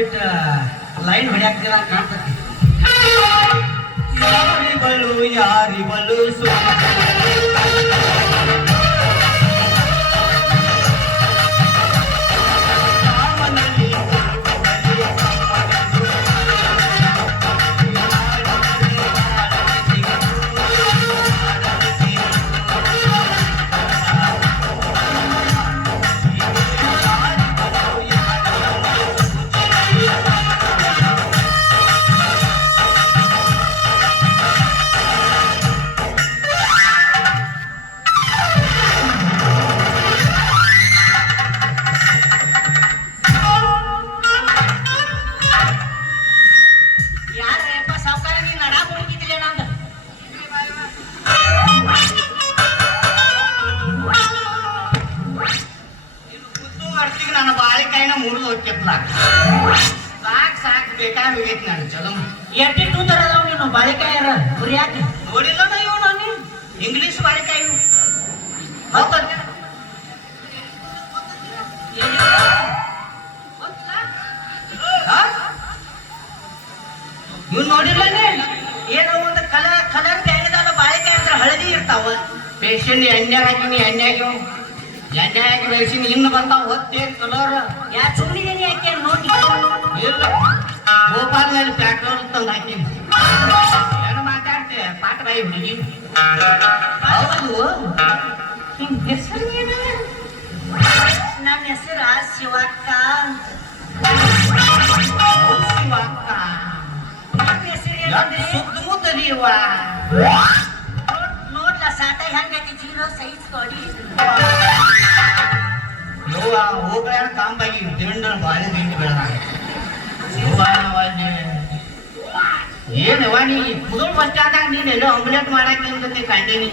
ಒಂದಿಟ್ಟು ಲೈನ್ ಹೊಡ್ಯಾಕ್ತಿಲ್ಲ ಅಂತ ಕಾಣ್ತತಿ. ಪೇಷಂಟ್ ಎಣ್ಣೆ ಹಾಕಿನಿ ಎಣ್ಣೆಗೆ ಎಣ್ಣೆ ಹಾಕಿ ಬೇಯಿಸಿನಿ ಇನ್ನು ಬರ್ತಾವ ಒತ್ತೇ ಕಲರ್. ಯಾ ನೋಡಿ ಇಲ್ಲ. ಗೋಪಾಲದಲ್ಲಿ ಪೆಟ್ರೋಲ್ ತಂದು ಹಾಕಿನಿ. ಏನು ಮಾತಾಡ್ತೆ? ಪಾಠ ಬಾಯಿ ಹುಡುಗಿ. ಹೌದು. ಹೆಸರು ಏನು? ನನ್ನ ಹೆಸರು ಶಿವಕ್ಕ ಶಿವಕ್ಕ. ನನ್ನ ಹೆಸರು ಸುತ್ತಮುತ್ತ ಏನಂದ್ರೆ ಹೆಂಗೈತಿ ಜೀರೋ ಸೈಜ್ ಕೊಡಿ ಯವ್ವ ಹೋಗ್ಯಾರ ಕಾಂಬಾಗಿ ತಿಂಡ ಬಾಳೆ ತಿಂಡಿ ಬೆಳೆದ ಏನವ ನೀ ಕುದುರ್ ಬಸ್ ಸ್ಟ್ಯಾಂಡಾಗ ನೀನು ಎಲ್ಲೋ ಆಂಬ್ಲೆಟ್ ಮಾಡಕ್ಕೆ ಅಂತಂದೆ ಕಂಡೀನಿ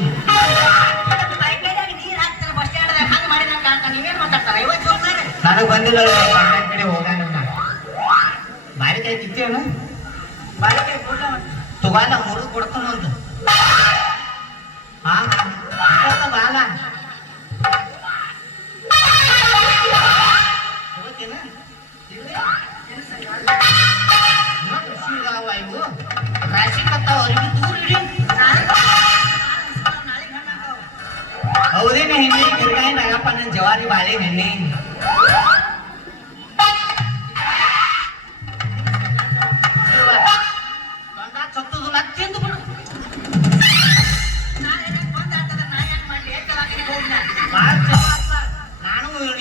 ಬಾಳಿಕಾಯ್ದಾಗ ನೀರ್ ಹಾಕ್ತಾರ ಬಸ್ ಸ್ಟ್ಯಾಂಡ್ ಹಂಗ ಮಾಡಿದಂಗ ಕಾಣ್ತಾನ ನೀವೇನ್ ಮಾತಾಡ್ತಾರ ಐವತ್ತು ಜೋರ್ ಮಾಡಿ ನನಗೆ ಬಂದಿಲ್ಲ ಕಂಡಕ್ಟ್ ಕಡೆ ಹೋಗಾನ ಬಾರಿ ಕೈ ತಿತ್ತೇನು ಬಾಳಿಕಾಯಿ ಕೊಡ್ಲ ತುಗಾಲ ಮುರಿದು ಕೊಡ್ತಾನ ಒಂದು ಹಾ ಕೊಡ್ತ ಬಾಲ ತಗೋತೀನ? ಇನ್ನೂ ಕೃಷಿ ಇದಾವ ಇವು. ರಾಶಿ ಕತ್ತಾವ ಅವ್ರಿಗೆ ದೂರ ಇಡಿ ನಾಳೆಗೆ ಹಣ್ಣಾಗವ ಹೌದೇನೆ ಹೆಣ್ಣೆ ಗಿರ್ಗಾಯಿ ನಾಗಪ್ಪ ನನ್ನ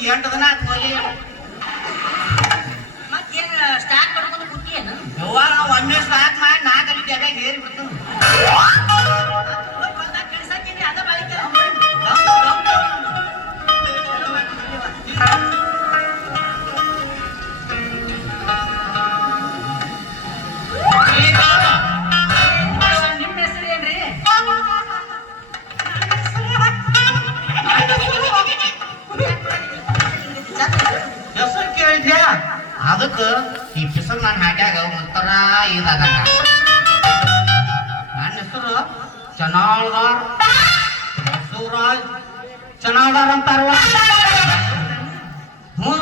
ನಾನು ಇದಾಗ ನನ್ನ ಹೆಸರು ಚನಾಳ್ದಾರ್. ಬಸವರಾಜ್ ಚನಾಳ್ದಾರ್ ಅಂತಾರವ ಹ್ಞೂ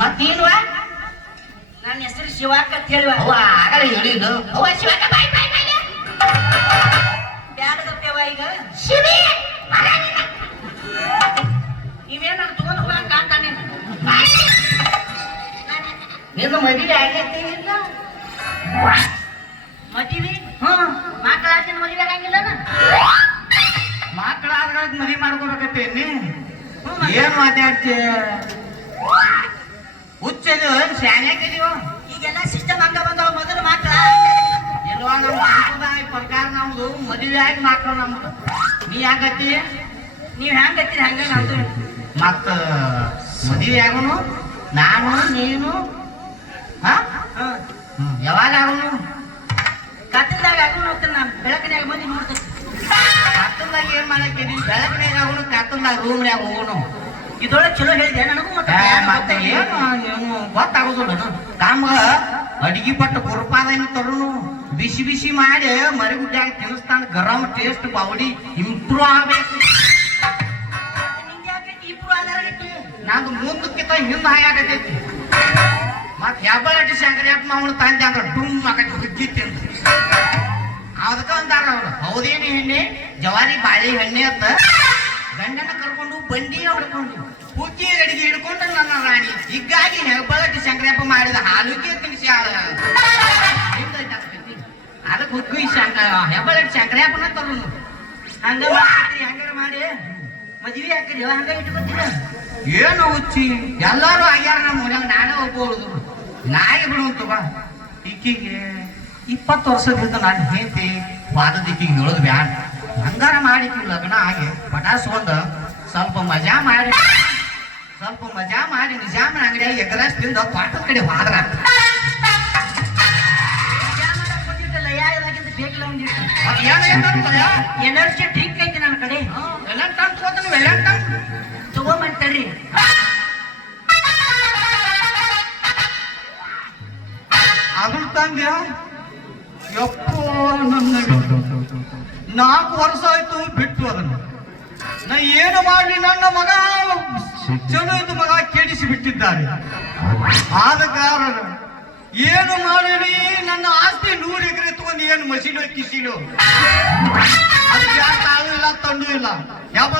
ಮತ್ತೇನ್ವ ನನ್ನ ಹೆಸರು ಶಿವಾಕ ಅಂತ ಹೇಳುವ. ಅವ ಆಗಲೇ ಹೇಳಿದ್ದು. ಅವ ಶಿವಾಕ ಬಾಯ್ ಬಾಯ್ ಬಾಯ್ ಬ್ಯಾಡದಪ್ಪವ ಈಗ. ಶಿವಿ! ಇವೇನ ತಗೊಂಡ್ ಹೋಗಂಗ ಕಾಣ್ತಾನೆ ನಿನ್ನ ಮದುವೆ ಆಗೈತಿ ಇಲ್ಲ ಮದುವೆ? ಹ್ಮ್. ಮಕ್ಕಳಾಚಿನ ಮದುವೆ ಆಗಂಗಿಲ್ಲ ಮಕ್ಕಳಾದ್ರ ಮದುವೆ ಮಾಡ್ಕೋಬೇಕತ್ತೇನಿ ಏನ್ ಮಾತಾಡ್ತಿ? ಹುಚ್ಚದು ಶಾನ್ಯಾಕಿದೀವ ಈಗೆಲ್ಲ ಸಿಸ್ಟಮ್ ಹಂಗ ಬಂದವ ಮೊದಲು ಮಕ್ಕಳ ಎಲ್ಲೋ ನಮ್ಮ ಸಂಪ್ರದಾಯ ಪ್ರಕಾರ ನಮ್ದು ಮದುವೆ ಆಗಿ ಮಕ್ಕಳು ನಮ್ದು. ನೀ ಹಂಗತ್ತಿ ನೀವ್ ಹೆಂಗತ್ತೀರಿ ಹಂಗ ನಮ್ದು? ಮತ್ತ ಮದುವೆ ಆಗೋನು? ನಾನು? ನೀನು? ಹಾ. ಯಾವಾಗ ಆಗೋನು? ಕತ್ತಲ್ದಾಗ ಆಗೋನು ಹೋಗ್ತಾನೆ ನಾನು ಬೆಳಕಿನಾಗ ಮಂದಿ ನೋಡ್ತೀನಿ. ಕತ್ತಲ್ದಾಗ ಏನ್ ಮಾಡಕ್ಕೇನಿ ಬೆಳಕಿನಾಗ ಆಗೋನು ಕತ್ತಲ್ದಾಗ ರೂಮ್ನ್ಯಾಗ ಹೋಗೋನು. ಇದೊಳಗೆ ಚಲೋ ಹೇಳಿದೆ ನನಗೂ ಮತ್ತೆ. ಏನು? ಏನು? ಗೊತ್ತಾಗೋದಿಲ್ಲ ಕಾಮ ಅಡಿಗೆ ಪಟ್ಟು ಕುರುಪಾದ ತರುನು. ಬಿಸಿ ಬಿಸಿ ಮಾಡಿ ಮರಿಗುಡ್ಡಾಗ ತಿನ್ನಿಸ್ತಾನ ಗರಂ ಟೇಸ್ಟ್ ಬಾವಡಿ ಇಂಪ್ರೂವ್ ಆಗ್ಬೇಕು? ನಂದು ಮುಂದಕ್ಕಿಂತ ಹಿಂದೆ ಹಾಯಾಗತೈತಿ. ಮತ್ ಹೆಬ್ಬಳಟಿ ಶಂಕರಪ್ಪ ಅವನು ತಂದೆ ಅಂದ್ರೆ ಡುಮ್ ಆಗತ್ತೆ ಹುಗ್ಗಿತ್ತಿ ಅದಕ್ಕ ಅಂತಾರ ಅವ್ರು. ಹೌದೇನಿ ಹೆಣ್ಣೆ? ಜವಾರಿ ಬಾಳೆ ಹಣ್ಣೆ ಅಂತ ಗಂಡನ ಕರ್ಕೊಂಡು ಬಂಡಿ ಹೊಡ್ಕೊಂಡು ಹುಗ್ಗಿ ಅಡಿಗೆ ಹಿಡ್ಕೊಂಡು ನನ್ನ ರಾಣಿ. ಹೀಗಾಗಿ ಹೆಬ್ಬಳಟಿ ಶಂಕರಪ್ಪ ಮಾಡಿದ ಹಾಲುಗೆ ತಿನ್ಸಿ ಅದಕ್ಕೆ ಹುಗ್ಗಿ ಶಂಕ ಹೆಬ್ಬಳಟಿ ಶಂಕರಪ್ಪನ ತರುನು ಹಂಗ ಮಾಡ್ತೀರಿ ಹಂಗಾರ ಮಾಡಿ. ಮದ್ವೆ ಹಾಕಿರಿ ಹಂಗ ಇಟ್ಕೊತೀರ ಏನು ಹುಚ್ಚಿ? ಎಲ್ಲರೂ ಆಗ್ಯಾರ ನಮ್ಮ ನಾನೇ ಒಬ್ಬ ನಾಯಿ ಬಿಡುವಂತ ಬಾ. ಈಕಿಗೆ ಇಪ್ಪತ್ತು ವರ್ಷದಿಂದ ನಾನು ಹೇಳ್ತಿ ವಾದದ ಈಕಿಗೆ ಹೇಳೋದು ಬ್ಯಾಡ. ಹಂಗಾರ ಮಾಡಿಕಿ ಲಗ್ನ ಆಗಿ ಪಟಾಸ್ಕೊಂಡ ಸ್ವಲ್ಪ ಮಜಾ ಮಾಡಿ ಸ್ವಲ್ಪ ಮಜಾ ಮಾಡಿ ನಿಜಾಮನ ಅಂಗಡಿಯಾಗ ಎಕರಾಸ್ ತಿಂದ ತೋಟದ ಕಡೆ ಹೋದ್ರ? ಎನರ್ಜಿ ಡ್ರಿಂಕ್ ಐತಿ ನನ್ನ ಕಡೆ. ತಗೋತಾನೆ, ಎಲ್ಲ. ತಗೊಂಬಂತರ್ರಿ ತಂದ್ಯ ಎಪ್ಪೋ ನನ್ನ ನಾಲ್ಕು ವರ್ಷ ಆಯ್ತು ಬಿಟ್ಟು ಅದನ್ನು. ನಾ ಏನು ಮಾಡಲಿ ನನ್ನ ಮಗ? ಚಲೋ ಇದ್ದ ಮಗ ಕೆಡಿಸಿ ಬಿಟ್ಟಿದ್ದಾರೆ. ಆದ ಕಾರಣ ಏನು ಮಾಡಲಿ? ನನ್ನ ಆಸ್ತಿ ನೂರು ಎಕರೆ ತಗೊಂಡು ಏನು ಮಸೀನು ಕಿಸಿಲು? ಅದಕ್ಕೆ ತಾಳು ಇಲ್ಲ ತಂಡು ಇಲ್ಲ? ಯಾವ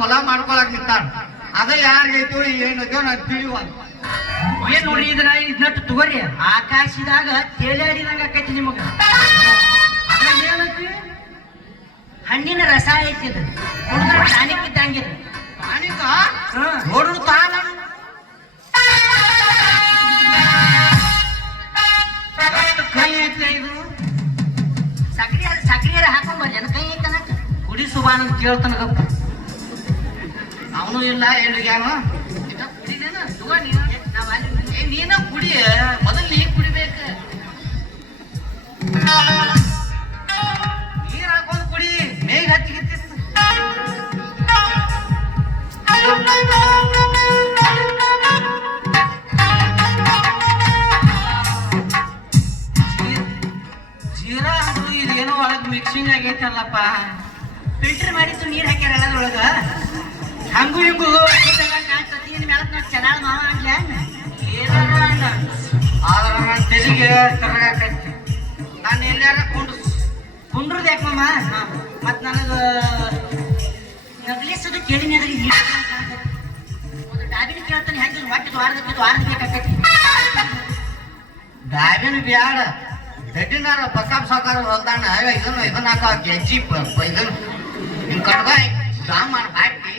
ಹೊಲ ಮಾಡ್ಕೊಳಕ್ ಇತ್ತ ಅದ ಯಾರಿಗೈತು ಏನೈತೋ ನಾನು ತಿಳಿಯುವ ಏನ್ ನೋಡ್ರಿ ಇದನ್ನ ಇದನ್ನ ತಗೋರಿ? ಆಕಾಶದಾಗ ತೇಲಾಡಿದಂಗ ಆಕೈತಿ ನಿಮಗ. ಹಣ್ಣಿನ ರಸ ಐತಿ ಇದು ಹುಡುಗರ ಟಾನಿಕ್ ಇದ್ದಂಗಿದ ನೋಡ್ರು ತಾನ. ಕೈ ಐತಿ ಇದು? ಸಕ್ರಿಯ ಹಾಕೊಂಬರ್ರಿ ನನ್ನ ಕೈ ಐತನ ಕುಡಿ ಸುಬಾನ ಕೇಳ್ತಾನ ಅವನು ಇಲ್ಲ ಎಲ್ಲಿಗ್ಯಾನು ನೀನ ಕುಡಿ ಮೊದಲು ನೀ ಕುಡಿಬೇಕು. ನೀರ್ ಹಾಕೊಂಡು ಕುಡಿ ಮೇಘ ಹತ್ತಿಗಿತ್ತಿತ್ತು ಜೀರಾ ಅಂದ್ರು ಇದೇನೋ ಒಳಗ್ ಮಿಕ್ಸಿಂಗ್ ಆಗೈತಲ್ಲಪ್ಪ ಫಿಲ್ಟರ್ ಮಾಡಿದ್ದು ನೀರ್ ಹಾಕ್ಯಾರ ಎಲ್ಲದ್ರೊಳಗ? ಹಂಗು ಹಿಂಗು ಕಾಣ್ತತಿ ಇನ್ ಮೇಲೆ ಚೆನ್ನಾಗ್ ಮಾವ ಆಗ್ಲ. ಆದ್ರ ನನ್ನ ತೆಲಿಗೆ ಕರ್ಗಾಕೈತಿ ನಾನು ಎಲ್ಲಾರ ಕುಂಡ್ರ. ಕುಂಡ್ರದ ಯಾಕೆ ಮಾಮ? ನನಗೆ ನಗಲಿಸೋದು ಕೇಳಿನ ಒಂದು ಡಾಬಿನ ಕೇಳ್ತಾನೆ ಹೆಂಗೆ ಒಟ್ಟು ದ್ವಾರದಕ್ಕೆ ವಾರದ ಬೇಕಾಕೈತಿ. ಡಾಬಿನ ಬ್ಯಾಡ. ದಡ್ಡಿನಾರ ಬಸಾಬ್ ಸಾಕಾರ ಹೊಲ್ದಾಣ ಇದನ್ನ ಇದನ್ನ ಹಾಕೋ ಗೆಜ್ಜಿ ಇದನ್ನ ಹಿಂಗ್ ಕಟ್ಕ ಜಾಮ್ ಮಾಡಿ ಹಾಕಿ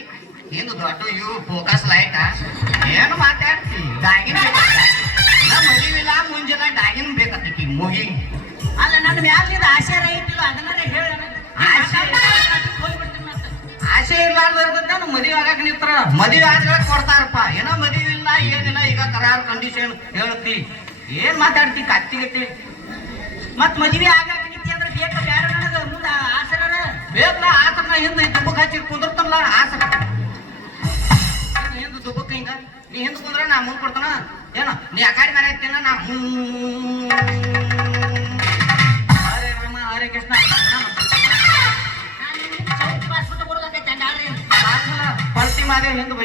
ಹಿಂದ್ ದೊಡ್ಡ ಇವು ಫೋಕಸ್ ಲೈಟ್ ಏನು ಮಾತಾಡ್ತಿ? ಡಾಗಿನ್ ನಮ್ಮ ಮದುವಿಲ್ಲ ಮುಂಜಾನೆ ಡಾಗಿನ್ ಬೇಕಾಗ್ತಿ ಮುಗಿ. ಅಲ್ಲ ನನ್ನ ಮ್ಯಾಲಿದ ಆಸೆ ಐತಿಲ್ಲ ಅದನ್ನ ಹೇಳ. ಆಸೆ? ಹೋಗ್ಬಿಡ್ತೀನಿ ಮತ್ತೆ. ಆಸೆ ಇರ್ಲಾರ್ದ ನಾನು ಮದುವೆ ಆಗಕ್ ನಿಂತ್ರ. ಮದುವೆ ಆದ್ರೆ ಕೊಡ್ತಾರಪ್ಪ. ಏನೋ ಮದುವೆ ಇಲ್ಲ ಏನಿಲ್ಲ ಈಗ ಕರಾರ್ ಕಂಡೀಷನ್ ಹೇಳ್ತಿ ಏನ್ ಮಾತಾಡ್ತಿ ಕತ್ತಿ ಗತಿ? ಮತ್ ಮದುವೆ ಆಗಕ್ಕೆ ನಿಂತಿ ಅಂದ್ರೆ ಬೇಕ ನನಗ? ಮುಂದ ಆಸರ ಬೇಕಲ್ಲ ಆಸನ ಹಿಂದೆ ದುಬ್ಬಕ್ ಹಚ್ಚಿ ಕುದುರ್ತಲ್ಲ ಆಸರ. ದುಬ್ಬಕ್ಕ ಹಿಂಗ? ನೀ ಹಿಂದೆ ಕುಂದ್ರ ನಾ ಮುಂದ್ ಕೊಡ್ತಾನ? ಏನ? ನೀ ಅಕಾಡಿ ಮೇಲೆ ಹತ್ತೀನ ನಾ. ಹರೇ ರಾಮ ಹರೇ ಕೃಷ್ಣ. ಪಲ್ಟಿ ಮಾದೇ ಹಿಂದೆ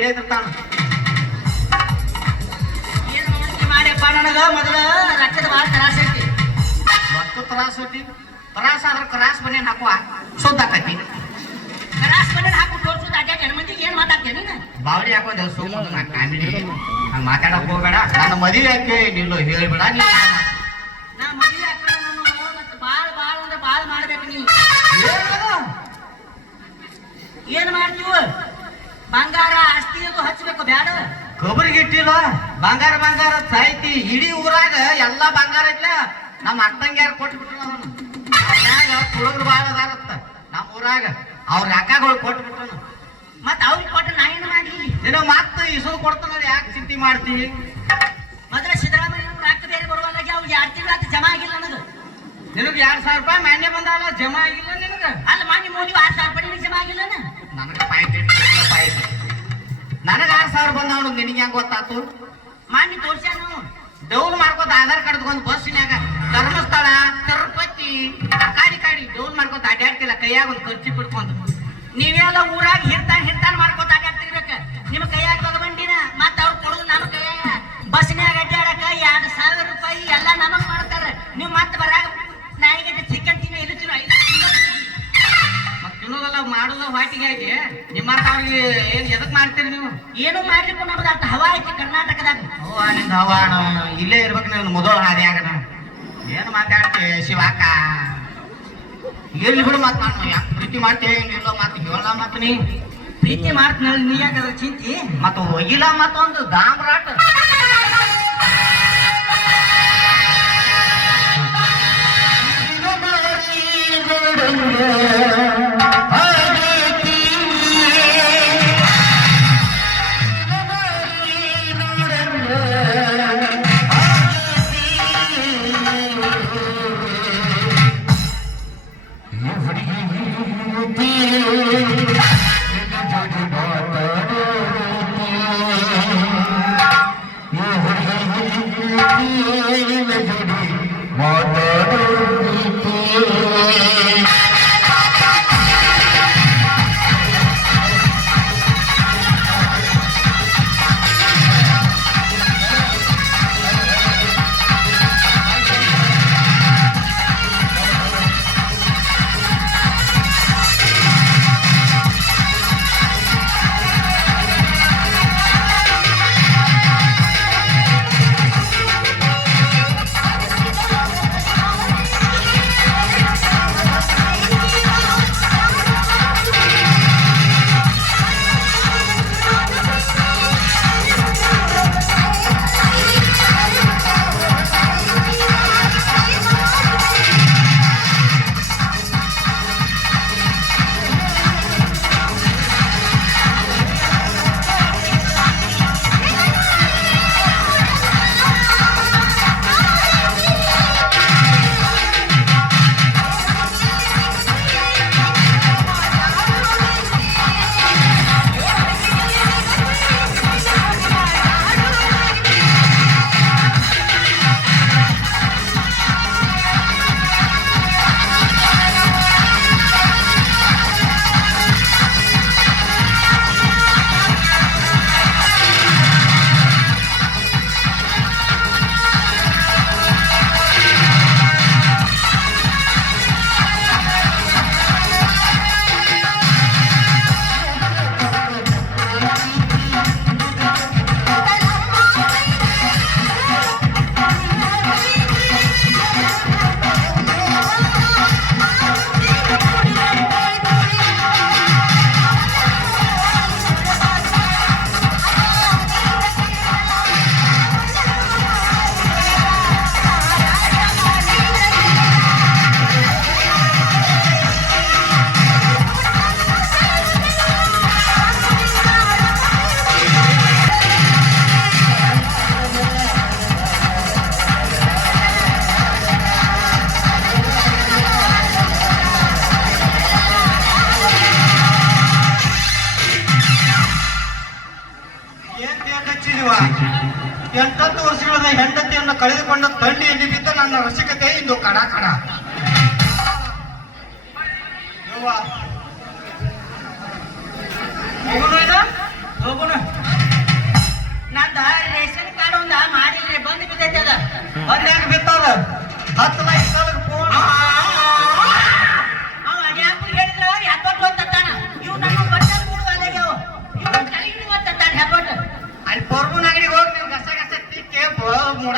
ಮಾಡ್ತಿ ಮಾಡ್ಯಪ್ಪ ನನಗ? ಮೊದಲ ರಕ್ತದ ಭಾಳ ತ್ರಾಸ ಐತಿ. ಒಟ್ಟು ತ್ರಾಸ ಐತಿ. ತ್ರಾಸ ಆದ್ರೆ ಕ್ರಾಸ್ ಬನ್ನಿ ಹಾಕುವ. ಸುದ್ದ ಆಕೈತಿ. ಕ್ರಾಸ್ ಬನ್ನಿ ಹಾಕು ಬಾವಡಿ ನಾ ಕಾಮಿಡಿ. ಹಂಗ ಮಾತಾಡಕ್ ಹೋಗ್ಬೇಡ. ನನ್ನ ಮದುವೆ ಯಾಕೆ? ನಿಲ್ಲು ಹೇಳ್ಬೇಡ ನೀ ಏನ್ ಮಾಡ್ತೀವ? ಬಂಗಾರ ಆಸ್ತಿ ಅದು ಹಚ್ಬೇಕು ಬ್ಯಾಡ. ಕೊಬ್ಬರಿಗೆ ಇಟ್ಟಿಲ್ಲ. ಬಂಗಾರ ಬಂಗಾರ ಸಾಯ್ತಿ ಇಡೀ ಊರಾಗ ಎಲ್ಲಾ ಬಂಗಾರ ಐತ್ಲ. ನಮ್ಮ ಅಕ್ಕಂಗ್ಯಾರ ಕೊಟ್ಬಿಟ್ರು ಅವನು. ಹುಡುಗರು ಬಾಳ ಅದಾರತ್ತ. ನಮ್ಮ ಊರಾಗ. ಅವ್ರ ಅಕ್ಕಗಳು ಕೊಟ್ಬಿಟ್ರು. ಮತ್ ಅವ್ರಿಗೆ ಕೊಟ್ಟು ನಾ ಏನು ಮಾಡಿ ಏನೋ ಮತ್ತೆ ಇಸು ಕೊಡ್ತಾನ ಯಾಕೆ ಚಿಂತೆ ಮಾಡ್ತೀವಿ ಮೊದಲ ಸಿದ್ದರಾಮಯ್ಯ ರೊಕ್ಕ ಬೇರೆ ಬರುವಲ್ಲಾಗಿ ಅವ್ರಿಗೆ ಎರಡು ತಿಂಗಳು ಜಮಾ ಆಗಿಲ್ಲ ನನಗೆ ನಿನಗೆ ಎರಡು ಸಾವಿರ ರೂಪಾಯಿ ಮಾನ್ಯ ಬಂದಾವಲ್ಲ ಜಮಾ ಆಗಿಲ್ಲ ನಿನಗೆ? ಅಲ್ಲ ಮಾನ್ಯ ಮೋದಿ ಆರು ಸಾವಿರ ರೂಪಾಯಿ ನಿನಗೆ ಜಮಾ ಆಗಿಲ್ಲ ನನಗೆ ಪಾಯಿಂಟ್ ಪಾಯಿಂಟ್ ನನಗೆ ಆರ್ ಸಾವಿರ ಬಂದಾವನು ನಿನಗೆ ಹೆಂಗ್ ಗೊತ್ತಾತು? ಮಾನ್ಯ ತೋರ್ಸ್ಯಾನು ಡೌನ್ ಮಾಡ್ಕೋತ ಆಧಾರ್ ಕಾರ್ಡ್ ತಗೊಂಡು ಬಸ್ಸಿನಾಗ ಧರ್ಮಸ್ಥಳ ತಿರುಪತಿ ಕಾಡಿ ಕಾಡಿ ಡೌನ್ ಮಾಡ್ಕೋತ ಅಡ್ಡಾಡ್ತಿಲ್ಲ ಕೈಯಾಗ ಒಂದು ಖರ್ಚು ಬಿಡ್ಕೊಂಡು ನೀವೆಲ್ಲ ಊರಾಗ ಹಿರ್ತಾನ್ ಹಿರ್ತಾನ್ ಮಾಡ್ಕೊತ ತಿರ್ಬೇಕು ನಿಮ್ಮ ಕೈಯಾಗ ತಗೊಂಡಿನ ಮತ್ತ ಅವ್ರು ಕೊಡೋದು ನಮ್ ಕೈಯಾಗ. ಬಸ್ನ್ಯಾಗ ಅಡ್ಡಾಡಕ ಎರಡು ಸಾವಿರ ರೂಪಾಯಿ ಎಲ್ಲ ನಮಗ್ ಮಾಡ್ತಾರ. ನೀವು ಮತ್ತೆ ಬರಾಗ ನಾಯಿಗೆ ಚಿಕನ್ ತಿನ್ನ ಇದು ತಿನ್ನ ತಿನ್ನೋದಲ್ಲ ಮಾಡೋದು ವಾಟಿಗೆ ಆಗಿ. ನಿಮ್ಮ ಅವ್ರಿಗೆ ಏನ್ ಎದಕ್ ಮಾಡ್ತೀರಿ ನೀವು? ಏನು ಮಾಡ್ಲಿಕ್ಕೂ ನಮ್ದು ಅಷ್ಟು ಹವಾ ಐತಿ ಕರ್ನಾಟಕದಾಗ. ಹವಾ ನಿಂದ ಹವಾ ಇಲ್ಲೇ ಇರ್ಬೇಕು ನೀನು ಮೊದಲು ಹಾದಿ ನಾನು. ಏನು ಮಾತಾಡ್ತೀವಿ ಶಿವಾಕ ಇರ್ಲಿ ಬಿಡು ಮಾತಾಡ್ತೀವಿ ಪ್ರೀತಿ ಮಾಡ್ತೇವೆ ಏನಿಲ್ಲ ಮತ್ತೆ ಹೇಳ ಮತ್ತೆ ನೀ? ಪ್ರೀತಿ ಮಾಡ್ತಿನಲ್ಲಿ ನೀ ಯಾಕಂದ್ರೆ ಚಿಂತಿ? ಮತ್ತು ಹೋಗಿಲ್ಲ ಮತ್ತೊಂದು ದಾಮ್ರಾಟ. Thank.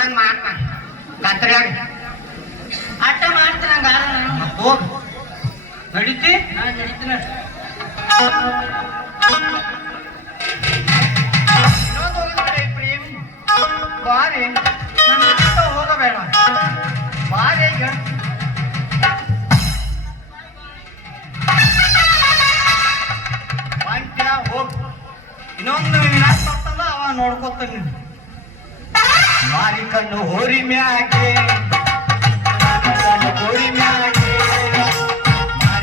ಒಂದೊಂದ್ ಮಾಡ್ತ. ಕತ್ರ್ಯಾಗ ಅಟ್ಟ ಮಾಡ್ತಾನಂಗ ಹೋಗ್ ನಡೀತಿ? ನಡೀತಿನ ಪ್ರೇಮ್. ಬಾರಿ. ನನ್ನ ಹೋಗಬೇಡ. ಬಾರಿ ಹೋಗ್. ಇನ್ನೊಂದು ವಿನಾಶ ಅವ ನೋಡ್ಕೊತಾನೆ. ಮಾರಿ ಕಣ್ಣು ಹೋರಿ ಮ್ಯಾಕೆ ಕಣ್ಣು ಹೋರಿ ಮ್ಯಾಕೆ